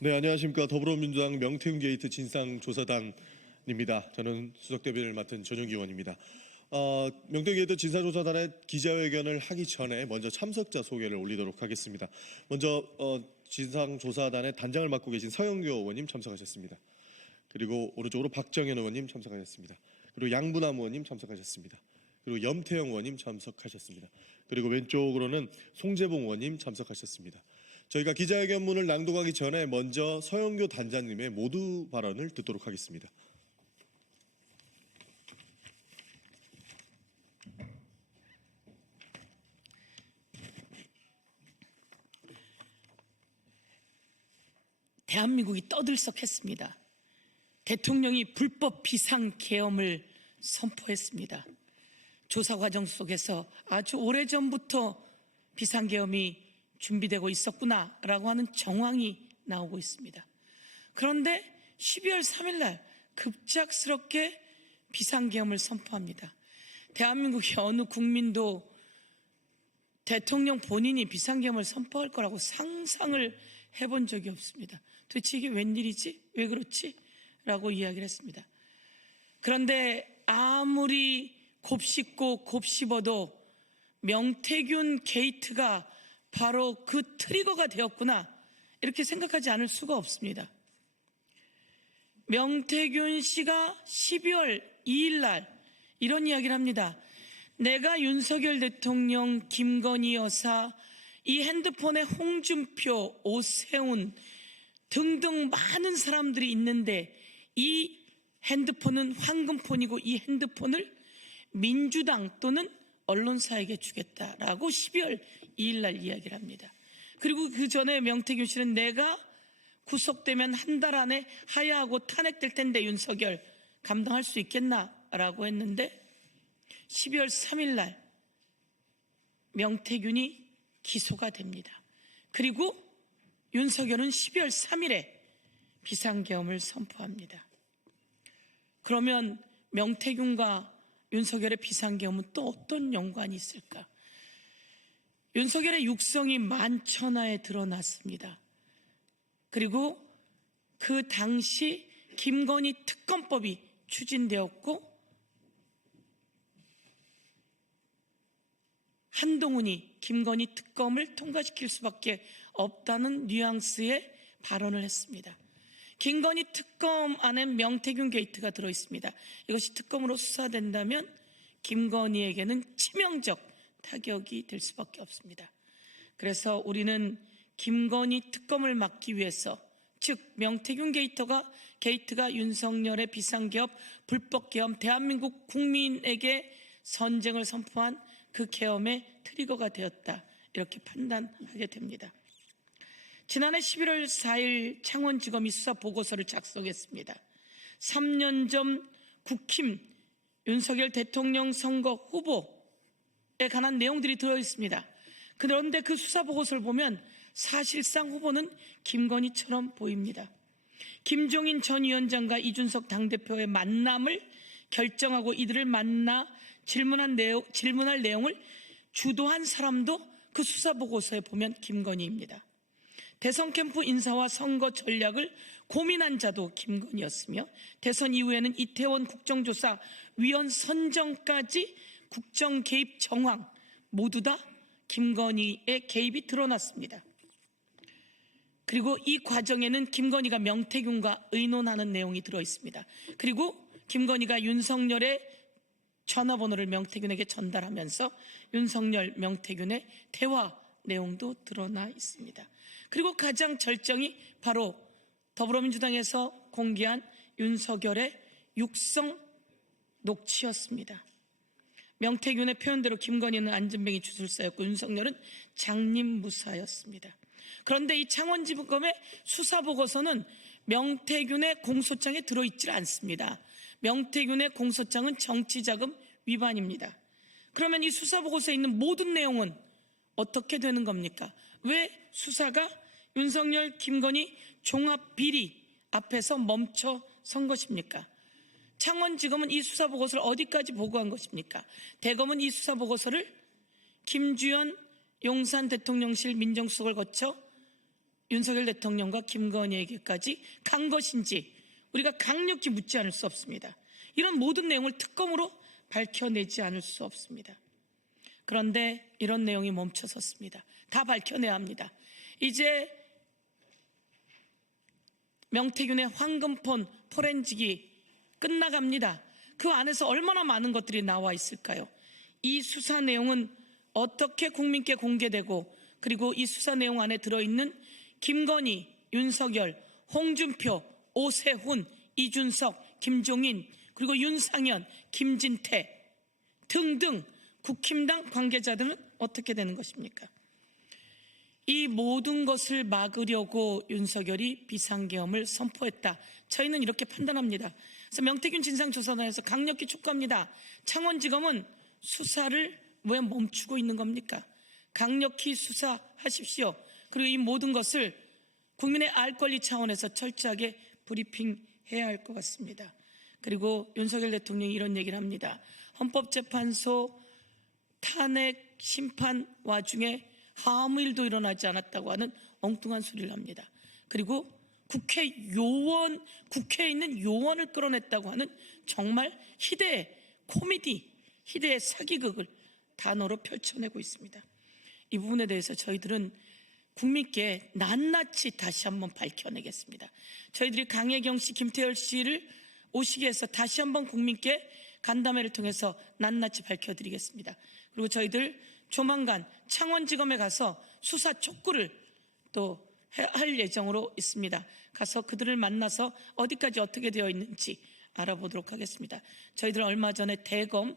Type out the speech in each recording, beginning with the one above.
네, 안녕하십니까. 더불어민주당 명태균 게이트 진상조사단입니다. 저는 수석대변을 맡은 전용기 의원입니다. 명태균 게이트 진상조사단의 기자회견을 하기 전에 먼저 참석자 소개를 올리도록 하겠습니다. 먼저 진상조사단의 단장을 맡고 계신 서영교 의원님 참석하셨습니다. 그리고 오른쪽으로 박정현 의원님 참석하셨습니다. 그리고 양분남 의원님 참석하셨습니다. 그리고 염태영 의원님 참석하셨습니다. 그리고 왼쪽으로는 송재봉 의원님 참석하셨습니다. 저희가 기자회견문을 낭독하기 전에 먼저 서영교 단장님의 모두 발언을 듣도록 하겠습니다. 대한민국이 떠들썩했습니다. 대통령이 불법 비상계엄을 선포했습니다. 조사 과정 속에서 아주 오래전부터 비상계엄이 준비되고 있었구나라고 하는 정황이 나오고 있습니다. 그런데 12월 3일 날 급작스럽게 비상계엄을 선포합니다. 대한민국의 어느 국민도 대통령 본인이 비상계엄을 선포할 거라고 상상을 해본 적이 없습니다. 도대체 이게 웬일이지? 왜 그렇지? 라고 이야기를 했습니다. 그런데 아무리 곱씹고 곱씹어도 명태균 게이트가 바로 그 트리거가 되었구나, 이렇게 생각하지 않을 수가 없습니다. 명태균 씨가 12월 2일 날 이런 이야기를 합니다. 내가 윤석열 대통령, 김건희 여사, 이 핸드폰에 홍준표, 오세훈 등등 많은 사람들이 있는데 이 핸드폰은 황금폰이고 이 핸드폰을 민주당 또는 언론사에게 주겠다라고 12월 2일 날 이야기를 합니다. 그리고 그 전에 명태균 씨는 내가 구속되면 한 달 안에 하야하고 탄핵될 텐데 윤석열 감당할 수 있겠나라고 했는데 12월 3일 날 명태균이 기소가 됩니다. 그리고 윤석열은 12월 3일에 비상계엄을 선포합니다. 그러면 명태균과 윤석열의 비상계엄은 또 어떤 연관이 있을까? 윤석열의 육성이 만천하에 드러났습니다. 그리고 그 당시 김건희 특검법이 추진되었고 한동훈이 김건희 특검을 통과시킬 수밖에 없다는 뉘앙스의 발언을 했습니다. 김건희 특검 안에 명태균 게이트가 들어있습니다. 이것이 특검으로 수사된다면 김건희에게는 치명적 타격이 될 수밖에 없습니다. 그래서 우리는 김건희 특검을 막기 위해서, 즉 명태균 게이트가 윤석열의 비상계엄, 불법계엄, 대한민국 국민에게 선쟁을 선포한 그 계엄의 트리거가 되었다, 이렇게 판단하게 됩니다. 지난해 11월 4일 창원지검이 수사보고서를 작성했습니다. 3년 전 국힘 윤석열 대통령 선거 후보에 관한 내용들이 들어있습니다. 그런데 그 수사보고서를 보면 사실상 후보는 김건희처럼 보입니다. 김종인 전 위원장과 이준석 당대표의 만남을 결정하고 이들을 만나 질문할 내용을 주도한 사람도 그 수사보고서에 보면 김건희입니다. 대선 캠프 인사와 선거 전략을 고민한 자도 김건희였으며 대선 이후에는 이태원 국정조사위원 선정까지 국정 개입 정황 모두 다 김건희의 개입이 드러났습니다. 그리고 이 과정에는 김건희가 명태균과 의논하는 내용이 들어있습니다. 그리고 김건희가 윤석열의 전화번호를 명태균에게 전달하면서 윤석열, 명태균의 대화 내용도 드러나 있습니다. 그리고 가장 절정이 바로 더불어민주당에서 공개한 윤석열의 육성 녹취였습니다. 명태균의 표현대로 김건희는 안전뱅이 주술사였고 윤석열은 장님무사였습니다. 그런데 이 창원지검의 수사보고서는 명태균의 공소장에 들어있질 않습니다. 명태균의 공소장은 정치자금 위반입니다. 그러면 이 수사보고서에 있는 모든 내용은 어떻게 되는 겁니까? 왜 수사가 윤석열, 김건희 종합비리 앞에서 멈춰 선 것입니까? 창원지검은 이 수사보고서를 어디까지 보고한 것입니까? 대검은 이 수사보고서를 김주현 용산 대통령실 민정수석을 거쳐 윤석열 대통령과 김건희에게까지 간 것인지 우리가 강력히 묻지 않을 수 없습니다. 이런 모든 내용을 특검으로 밝혀내지 않을 수 없습니다. 그런데 이런 내용이 멈춰섰습니다. 다 밝혀내야 합니다. 이제 명태균의 황금폰 포렌식이 끝나갑니다. 그 안에서 얼마나 많은 것들이 나와 있을까요? 이 수사 내용은 어떻게 국민께 공개되고, 그리고 이 수사 내용 안에 들어있는 김건희, 윤석열, 홍준표, 오세훈, 이준석, 김종인, 그리고 윤상현, 김진태 등등 국힘당 관계자들은 어떻게 되는 것입니까? 이 모든 것을 막으려고 윤석열이 비상계엄을 선포했다. 저희는 이렇게 판단합니다. 그래서 명태균 진상조사단에서 강력히 촉구합니다. 창원지검은 수사를 왜 멈추고 있는 겁니까? 강력히 수사하십시오. 그리고 이 모든 것을 국민의 알 권리 차원에서 철저하게 브리핑해야 할 것 같습니다. 그리고 윤석열 대통령이 이런 얘기를 합니다. 헌법재판소 탄핵 심판 와중에 아무 일도 일어나지 않았다고 하는 엉뚱한 소리를 합니다. 그리고 국회에 있는 요원을 끌어냈다고 하는 정말 희대의 코미디, 희대의 사기극을 단어로 펼쳐내고 있습니다. 이 부분에 대해서 저희들은 국민께 낱낱이 다시 한번 밝혀내겠습니다. 저희들이 강혜경 씨, 김태열 씨를 오시게 해서 다시 한번 국민께 간담회를 통해서 낱낱이 밝혀드리겠습니다. 그리고 저희들 조만간 창원지검에 가서 수사 촉구를 또 할 예정으로 있습니다. 가서 그들을 만나서 어디까지 어떻게 되어 있는지 알아보도록 하겠습니다. 저희들은 얼마 전에 대검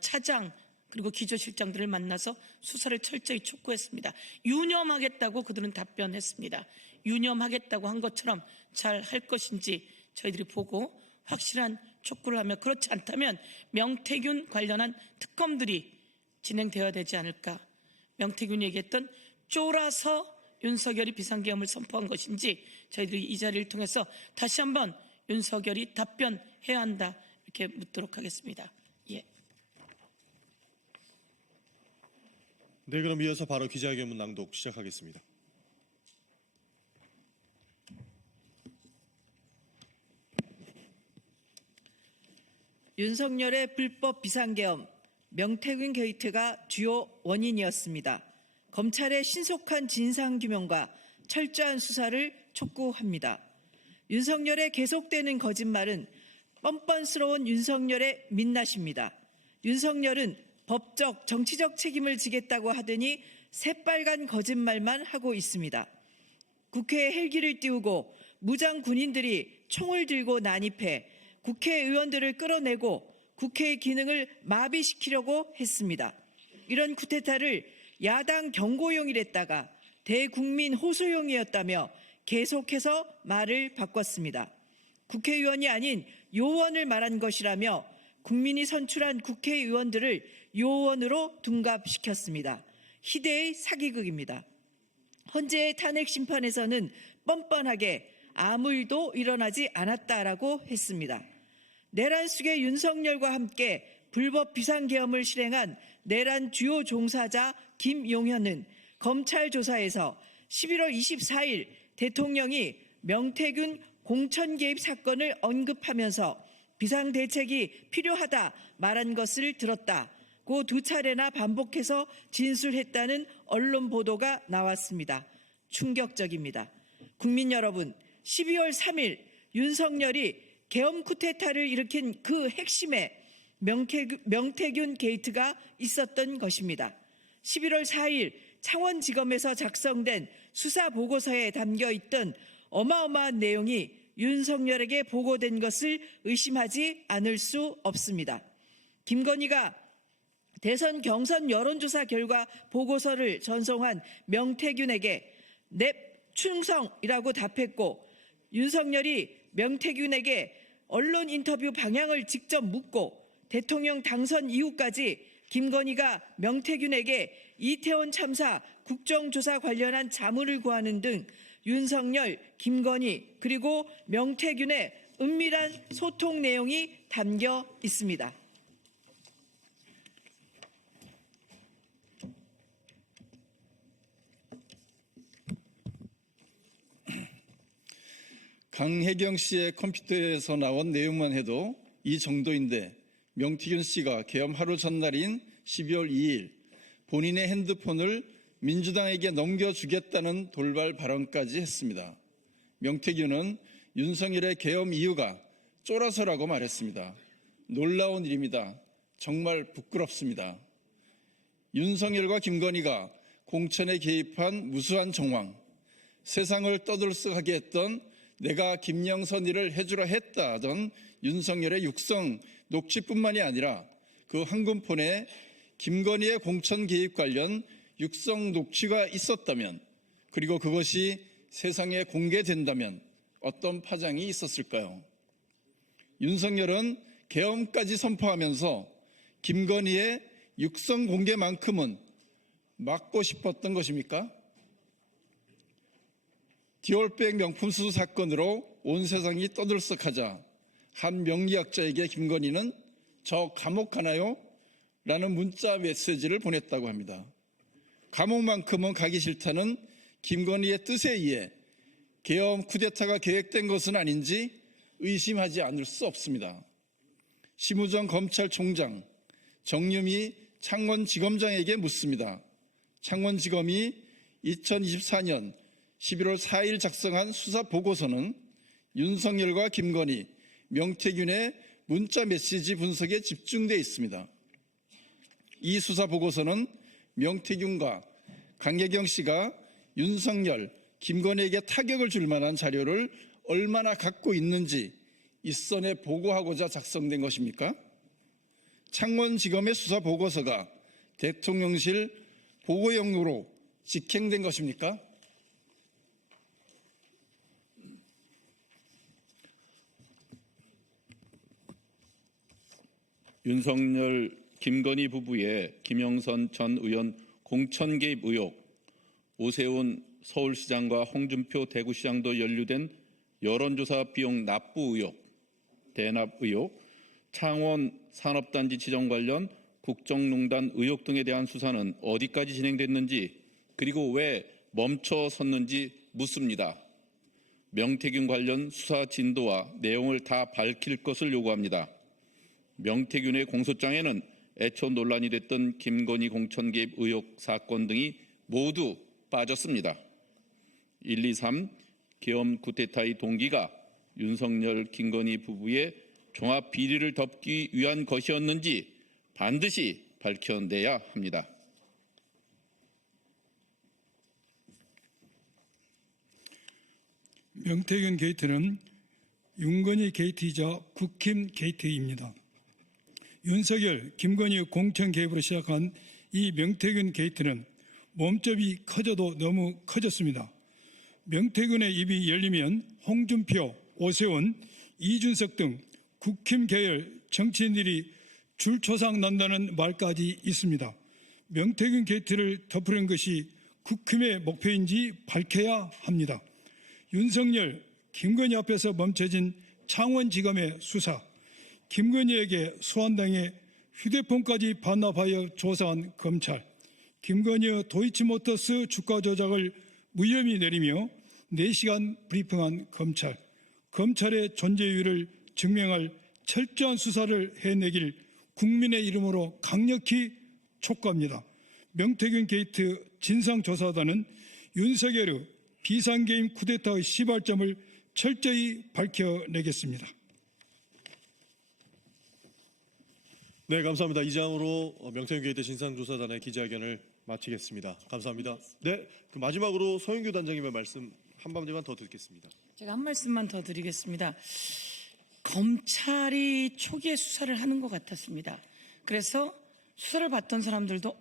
차장 그리고 기조실장들을 만나서 수사를 철저히 촉구했습니다. 유념하겠다고 그들은 답변했습니다. 유념하겠다고 한 것처럼 잘 할 것인지 저희들이 보고 확실한 촉구를 하며, 그렇지 않다면 명태균 관련한 특검들이 진행되어야 되지 않을까. 명태균이 얘기했던 쫄아서 윤석열이 비상계엄을 선포한 것인지 저희들이 이 자리를 통해서 다시 한번 윤석열이 답변해야 한다, 이렇게 묻도록 하겠습니다. 예. 네, 그럼 이어서 바로 기자회견문 낭독 시작하겠습니다. 윤석열의 불법 비상계엄, 명태균 게이트가 주요 원인이었습니다. 검찰의 신속한 진상규명과 철저한 수사를 촉구합니다. 윤석열의 계속되는 거짓말은 뻔뻔스러운 윤석열의 민낯입니다. 윤석열은 법적, 정치적 책임을 지겠다고 하더니 새빨간 거짓말만 하고 있습니다. 국회에 헬기를 띄우고 무장 군인들이 총을 들고 난입해 국회의원들을 끌어내고 국회의 기능을 마비시키려고 했습니다. 이런 쿠데타를 야당 경고용이랬다가 대국민 호소용이었다며 계속해서 말을 바꿨습니다. 국회의원이 아닌 요원을 말한 것이라며 국민이 선출한 국회의원들을 요원으로 둔갑시켰습니다. 희대의 사기극입니다. 헌재의 탄핵 심판에서는 뻔뻔하게 아무 일도 일어나지 않았다라고 했습니다. 내란 속의 윤석열과 함께 불법 비상계엄을 실행한 내란 주요 종사자 김용현은 검찰 조사에서 11월 24일 대통령이 명태균 공천 개입 사건을 언급하면서 비상대책이 필요하다 말한 것을 들었다고 두 차례나 반복해서 진술했다는 언론 보도가 나왔습니다. 충격적입니다. 국민 여러분, 12월 3일 윤석열이 계엄 쿠데타를 일으킨 그 핵심에 명태균 게이트가 있었던 것입니다. 11월 4일 창원지검에서 작성된 수사보고서에 담겨있던 어마어마한 내용이 윤석열에게 보고된 것을 의심하지 않을 수 없습니다. 김건희가 대선 경선 여론조사 결과 보고서를 전송한 명태균에게 넵 충성이라고 답했고, 윤석열이 명태균에게 언론 인터뷰 방향을 직접 묻고 대통령 당선 이후까지 김건희가 명태균에게 이태원 참사 국정조사 관련한 자문을 구하는 등 윤석열, 김건희 그리고 명태균의 은밀한 소통 내용이 담겨 있습니다. 강혜경 씨의 컴퓨터에서 나온 내용만 해도 이 정도인데 명태균 씨가 계엄 하루 전날인 12월 2일 본인의 핸드폰을 민주당에게 넘겨주겠다는 돌발 발언까지 했습니다. 명태균은 윤석열의 계엄 이유가 쫄아서라고 말했습니다. 놀라운 일입니다. 정말 부끄럽습니다. 윤석열과 김건희가 공천에 개입한 무수한 정황, 세상을 떠들썩하게 했던 내가 김영선이를 해주라 했다던 윤석열의 육성 녹취뿐만이 아니라 그 한군폰에 김건희의 공천 개입 관련 육성 녹취가 있었다면, 그리고 그것이 세상에 공개된다면 어떤 파장이 있었을까요? 윤석열은 계엄까지 선포하면서 김건희의 육성 공개만큼은 막고 싶었던 것입니까? 디올백 명품 수수 사건으로 온 세상이 떠들썩하자 한 명리학자에게 김건희는 저 감옥 가나요? 라는 문자 메시지를 보냈다고 합니다. 감옥만큼은 가기 싫다는 김건희의 뜻에 의해 계엄 쿠데타가 계획된 것은 아닌지 의심하지 않을 수 없습니다. 심우정 검찰총장, 정유미 창원지검장에게 묻습니다. 창원지검이 2024년 11월 4일 작성한 수사보고서는 윤석열과 김건희, 명태균의 문자 메시지 분석에 집중되어 있습니다. 이 수사보고서는 명태균과 강혜경 씨가 윤석열, 김건희에게 타격을 줄 만한 자료를 얼마나 갖고 있는지 일선에 보고하고자 작성된 것입니까? 창원지검의 수사보고서가 대통령실 보고용으로 직행된 것입니까? 윤석열, 김건희 부부의 김영선 전 의원 공천 개입 의혹, 오세훈 서울시장과 홍준표 대구시장도 연루된 여론조사 비용 납부 의혹, 대납 의혹, 창원 산업단지 지정 관련 국정농단 의혹 등에 대한 수사는 어디까지 진행됐는지, 그리고 왜 멈춰섰는지 묻습니다. 명태균 관련 수사 진도와 내용을 다 밝힐 것을 요구합니다. 명태균의 공소장에는 애초 논란이 됐던 김건희 공천 개입 의혹 사건 등이 모두 빠졌습니다. 1, 2, 3 계엄 쿠데타의 동기가 윤석열, 김건희 부부의 종합 비리를 덮기 위한 것이었는지 반드시 밝혀내야 합니다. 명태균 게이트는 윤건희 게이트이자 국힘 게이트입니다. 윤석열, 김건희의 공천 개입으로 시작한 이 명태균 게이트는 몸집이 커져도 너무 커졌습니다. 명태균의 입이 열리면 홍준표, 오세훈, 이준석 등 국힘 계열 정치인들이 줄초상 난다는 말까지 있습니다. 명태균 게이트를 덮으려는 것이 국힘의 목표인지 밝혀야 합니다. 윤석열, 김건희 앞에서 멈춰진 창원지검의 수사, 김건희에게 소환당해 휴대폰까지 반납하여 조사한 검찰, 김건희의 도이치모터스 주가 조작을 무혐의 내리며 4시간 브리핑한 검찰, 검찰의 존재이유를 증명할 철저한 수사를 해내길 국민의 이름으로 강력히 촉구합니다. 명태균 게이트 진상조사단은 윤석열의 비상계임 쿠데타의 시발점을 철저히 밝혀내겠습니다. 네, 감사합니다. 이상으로 명태균 게이트 진상조사단의 기자회견을 마치겠습니다. 감사합니다. 네, 그 마지막으로 서영교 단장님의 말씀 한 마디만 더 듣겠습니다. 제가 한 말씀만 더 드리겠습니다. 검찰이 초기에 수사를 하는 것 같았습니다. 그래서 수사를 받던 사람들도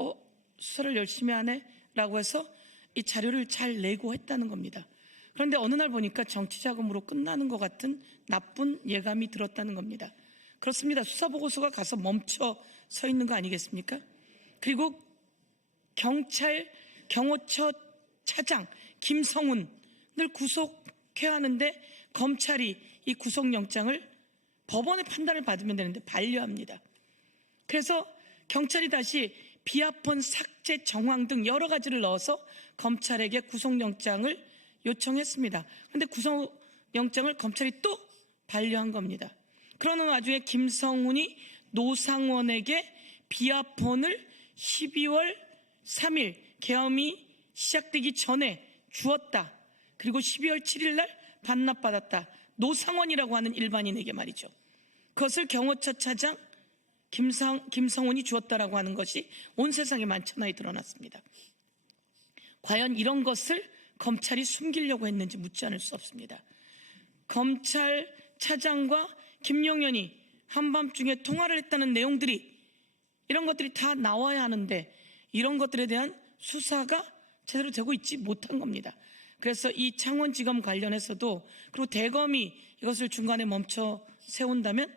수사를 열심히 하네? 라고 해서 이 자료를 잘 내고 했다는 겁니다. 그런데 어느 날 보니까 정치자금으로 끝나는 것 같은 나쁜 예감이 들었다는 겁니다. 그렇습니다. 수사보고서가 가서 멈춰 서 있는 거 아니겠습니까? 그리고 경호처 차장 김성훈을 구속해야 하는데 검찰이 이 구속영장을 법원의 판단을 받으면 되는데 반려합니다. 그래서 경찰이 다시 비아폰 삭제 정황 등 여러 가지를 넣어서 검찰에게 구속영장을 요청했습니다. 그런데 영장을 검찰이 또 반려한 겁니다. 그러는 와중에 김성훈이 노상원에게 비아폰을 12월 3일 계엄이 시작되기 전에 주었다. 그리고 12월 7일 날 반납받았다. 노상원이라고 하는 일반인에게 말이죠. 그것을 경호처 차장 김성훈이 주었다라고 하는 것이 온 세상에 만천하에 드러났습니다. 과연 이런 것을 검찰이 숨기려고 했는지 묻지 않을 수 없습니다. 검찰 차장과 김용현이 한밤중에 통화를 했다는 내용들이 이런 것들이 다 나와야 하는데 이런 것들에 대한 수사가 제대로 되고 있지 못한 겁니다. 그래서 이 창원지검 관련해서도 그리고 대검이 이것을 중간에 멈춰 세운다면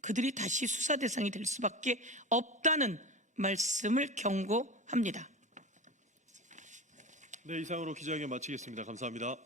그들이 다시 수사 대상이 될 수밖에 없다는 말씀을 경고합니다. 네, 이상으로 기자회견 마치겠습니다. 감사합니다.